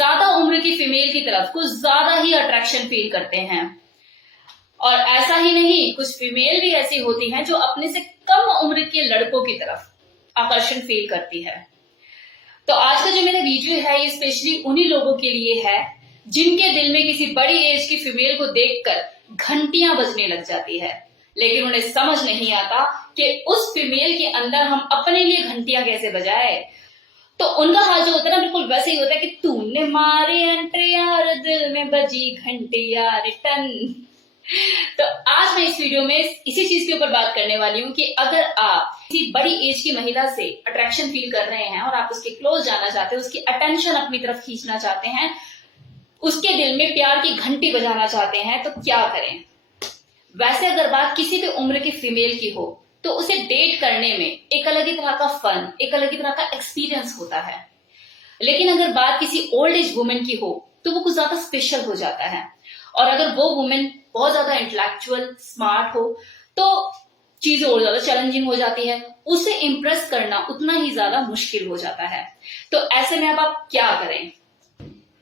ज्यादा उम्र की फीमेल की तरफ कुछ ज्यादा ही अट्रैक्शन फील करते हैं। और ऐसा ही नहीं, कुछ फीमेल भी ऐसी होती हैं जो अपने से कम उम्र के लड़कों की तरफ आकर्षण फील करती है। तो आज का जो मेरा वीडियो है ये स्पेशली उन्हीं लोगों के लिए है जिनके दिल में किसी बड़ी एज की फीमेल को देखकर घंटियां बजने लग जाती है, लेकिन उन्हें समझ नहीं आता कि उस फीमेल के अंदर हम अपने लिए घंटियां कैसे बजाए। तो उनका हाल जो होता है ना, बिल्कुल वैसे ही होता है कि तूने मारे अंटे यार, दिल में बजी घंटी यार टन। तो आज मैं इस वीडियो में इसी चीज के ऊपर बात करने वाली हूँ कि अगर आप किसी बड़ी एज की महिला से अट्रैक्शन फील कर रहे हैं और आप उसके क्लोज जाना चाहते हैं, उसकी अटेंशन अपनी तरफ खींचना चाहते हैं, उसके दिल में प्यार की घंटी बजाना चाहते हैं, तो क्या करें। वैसे अगर बात किसी भी उम्र की फीमेल की हो तो उसे डेट करने में एक अलग ही तरह का फन, एक अलग ही तरह का एक्सपीरियंस होता है। लेकिन अगर बात किसी ओल्ड एज वुमेन की हो तो वो कुछ ज्यादा स्पेशल हो जाता है। और अगर वो वुमेन बहुत ज्यादा इंटेलेक्चुअल, स्मार्ट हो तो चीजें और ज्यादा चैलेंजिंग हो जाती है, उसे इंप्रेस करना उतना ही ज्यादा मुश्किल हो जाता है। तो ऐसे में अब आप क्या करें।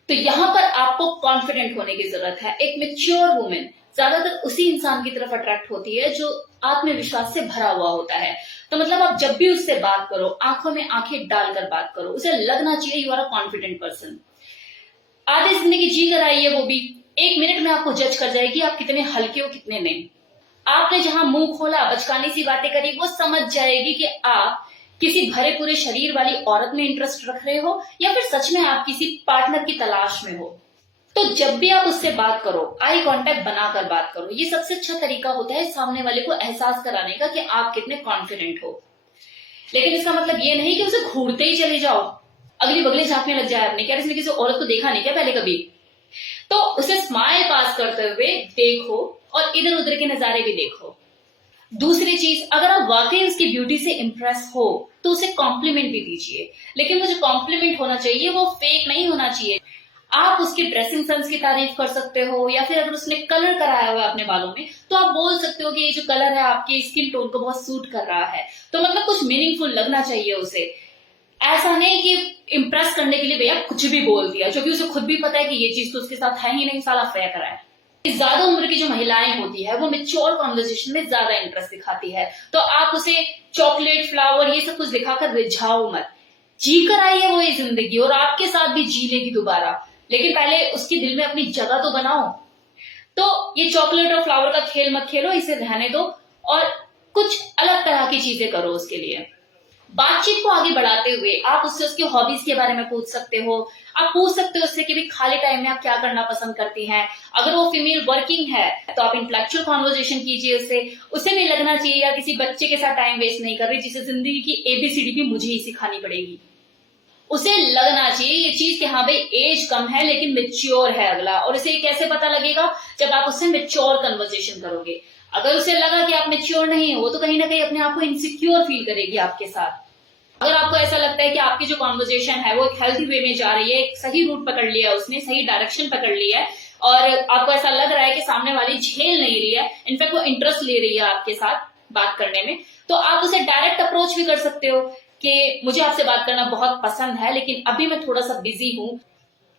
तो यहाँ पर आपको कॉन्फिडेंट होने की जरूरत है। एक मैच्योर वुमेन ज्यादातर उसी इंसान की तरफ अट्रैक्ट होती है जो आत्मविश्वास से भरा हुआ होता है। तो मतलब आप जब भी उससे बात करो, आंखों में आंखें डालकर बात करो, उसे लगना चाहिए you are a confident person. आधी जिंदगी जी कर आई है, वो भी 1 मिनट में आपको जज कर जाएगी आप कितने हल्के हो कितने नहीं। आपने जहां मुंह खोला, बचकानी सी बातें करी, वो समझ जाएगी कि आप किसी भरे पूरे शरीर वाली औरत में इंटरेस्ट रख रहे हो या फिर सच में आप किसी पार्टनर की तलाश में हो। तो जब भी आप उससे बात करो, आई कांटेक्ट बनाकर बात करो। ये सबसे अच्छा तरीका होता है सामने वाले को एहसास कराने का कि आप कितने कॉन्फिडेंट हो। लेकिन इसका मतलब ये नहीं कि उसे घूरते ही चले जाओ, अगली बगली झांकने लग जाए आपने, क्या इसने किसी औरत को देखा नहीं क्या पहले कभी। तो उसे स्माइल पास करते हुए देखो और इधर उधर के नजारे भी देखो। दूसरी चीज, अगर आप वाकई उसकी ब्यूटी से इंप्रेस हो तो उसे कॉम्प्लीमेंट भी दीजिए, लेकिन वो जो कॉम्प्लीमेंट होना चाहिए वो फेक नहीं होना चाहिए। आप उसके ड्रेसिंग सेंस की तारीफ कर सकते हो, या फिर अगर उसने कलर कराया हुआ है अपने बालों में तो आप बोल सकते हो कि ये जो कलर है आपके स्किन टोन को बहुत सूट कर रहा है। तो मतलब कुछ मीनिंगफुल लगना चाहिए उसे। ऐसा नहीं कि इम्प्रेस करने के लिए भैया कुछ भी बोल दिया, क्योंकि उसे खुद भी पता है कि ये चीज तो उसके साथ है ही नहीं, साला फेक रहा है। ज्यादा उम्र की जो महिलाएं होती है वो मेच्योर कॉन्वर्सेशन में ज्यादा इंटरेस्ट दिखाती है। तो आप उसे चॉकलेट, फ्लावर, ये सब कुछ दिखाकर रिझाओ मत। जी कर आई है वो ये जिंदगी और आपके साथ भी जी लेगी दोबारा, लेकिन पहले उसके दिल में अपनी जगह तो बनाओ। तो ये चॉकलेट और फ्लावर का खेल मत खेलो, इसे रहने दो और कुछ अलग तरह की चीजें करो उसके लिए। बातचीत को आगे बढ़ाते हुए आप उससे उसके हॉबीज के बारे में पूछ सकते हो। आप पूछ सकते हो उससे कि भी खाली टाइम में आप क्या करना पसंद करती हैं। अगर वो फीमेल वर्किंग है तो आप इंटेलेक्चुअल कॉन्वर्सेशन कीजिए उससे। उसे भी लगना चाहिए यार किसी बच्चे के साथ टाइम वेस्ट नहीं कर रही जिसे जिंदगी की ABCD भी मुझे ही सिखानी पड़ेगी। उसे लगना चाहिए ये चीज कि हाँ भाई एज कम है लेकिन मेच्योर है अगला। और इसे कैसे पता लगेगा, जब आप उससे मेच्योर कन्वर्सेशन करोगे। अगर उसे लगा कि आप मेच्योर नहीं हो तो कहीं ना कहीं अपने आप को इनसिक्योर फील करेगी आपके साथ। अगर आपको ऐसा लगता है कि आपकी जो कॉन्वर्सेशन है वो एक हेल्थी वे में जा रही है, एक सही रूट पकड़ लिया है उसने, सही डायरेक्शन पकड़ लिया है, और आपको ऐसा लग रहा है कि सामने वाली झेल नहीं रही है, इनफैक्ट वो इंटरेस्ट ले रही है आपके साथ बात करने में, तो आप उसे डायरेक्ट अप्रोच भी कर सकते हो कि मुझे आपसे बात करना बहुत पसंद है लेकिन अभी मैं थोड़ा सा बिजी हूँ,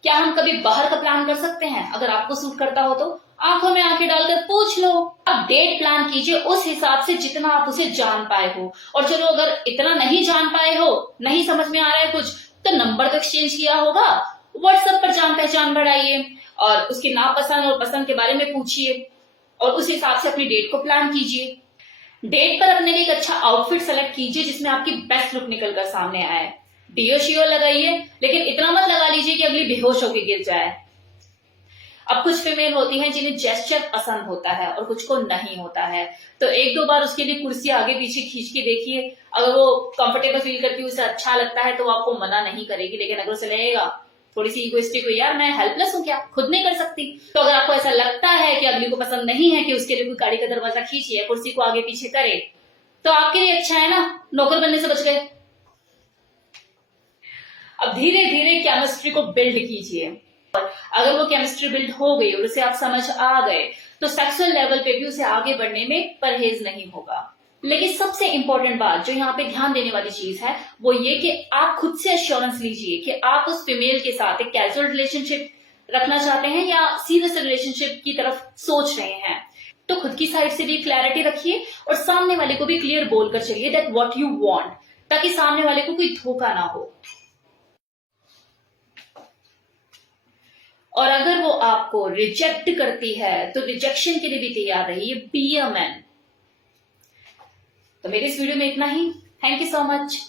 क्या हम कभी बाहर का प्लान कर सकते हैं। अगर आपको सूट करता हो तो आंखों में आंखें डालकर पूछ लो। आप डेट प्लान कीजिए उस हिसाब से जितना आप उसे जान पाए हो। और चलो अगर इतना नहीं जान पाए हो, नहीं समझ में आ रहा है कुछ, तो नंबर तो एक्सचेंज किया होगा, व्हाट्सएप पर जान पहचान बढ़ाइए और उसकी नापसंद और पसंद के बारे में पूछिए और उस हिसाब से अपनी डेट को प्लान कीजिए। डेट पर अपने लिए एक अच्छा आउटफिट सेलेक्ट कीजिए जिसमें आपकी बेस्ट लुक निकल कर सामने आए। डियो शियो लगाइए, लेकिन इतना मत लगा लीजिए कि अगली बेहोश होकर गिर जाए। अब कुछ फीमेल होती हैं जिन्हें जेस्चर पसंद होता है और कुछ को नहीं होता है, तो 1-2 बार उसके लिए कुर्सी आगे पीछे खींच के देखिए। अगर वो कंफर्टेबल फील करती है, उसे अच्छा लगता है तो वो आपको मना नहीं करेगी। लेकिन अगर उसे लगेगा थोड़ी सी इगोइस्टिक हुई, यार मैं हेल्पलेस हूँ, क्या खुद नहीं कर सकती, तो अगर आपको ऐसा लगता है कि अगली को पसंद नहीं है कि उसके लिए कोई गाड़ी का दरवाजा खींचे, कुर्सी को आगे पीछे करे, तो आपके लिए अच्छा है ना, नौकर बनने से बच गए। अब धीरे धीरे केमिस्ट्री को बिल्ड कीजिए। अगर वो केमिस्ट्री बिल्ड हो गई और उसे आप समझ आ गए तो सेक्सुअल लेवल पे भी उसे आगे बढ़ने में परहेज नहीं होगा। लेकिन सबसे इंपॉर्टेंट बात जो यहाँ पे ध्यान देने वाली चीज है वो ये कि आप खुद से एश्योरेंस लीजिए कि आप उस फीमेल के साथ एक कैजुअल रिलेशनशिप रखना चाहते हैं या सीरियस रिलेशनशिप की तरफ सोच रहे हैं। तो खुद की साइड से भी क्लैरिटी रखिए और सामने वाले को भी क्लियर बोलकर चलिए दैट व्हाट यू वांट, ताकि सामने वाले को कोई धोखा ना हो। और अगर वो आपको रिजेक्ट करती है तो रिजेक्शन के लिए भी तैयार रहिए, बी अ मैन। तो मेरे इस वीडियो में इतना ही। Thank you so much.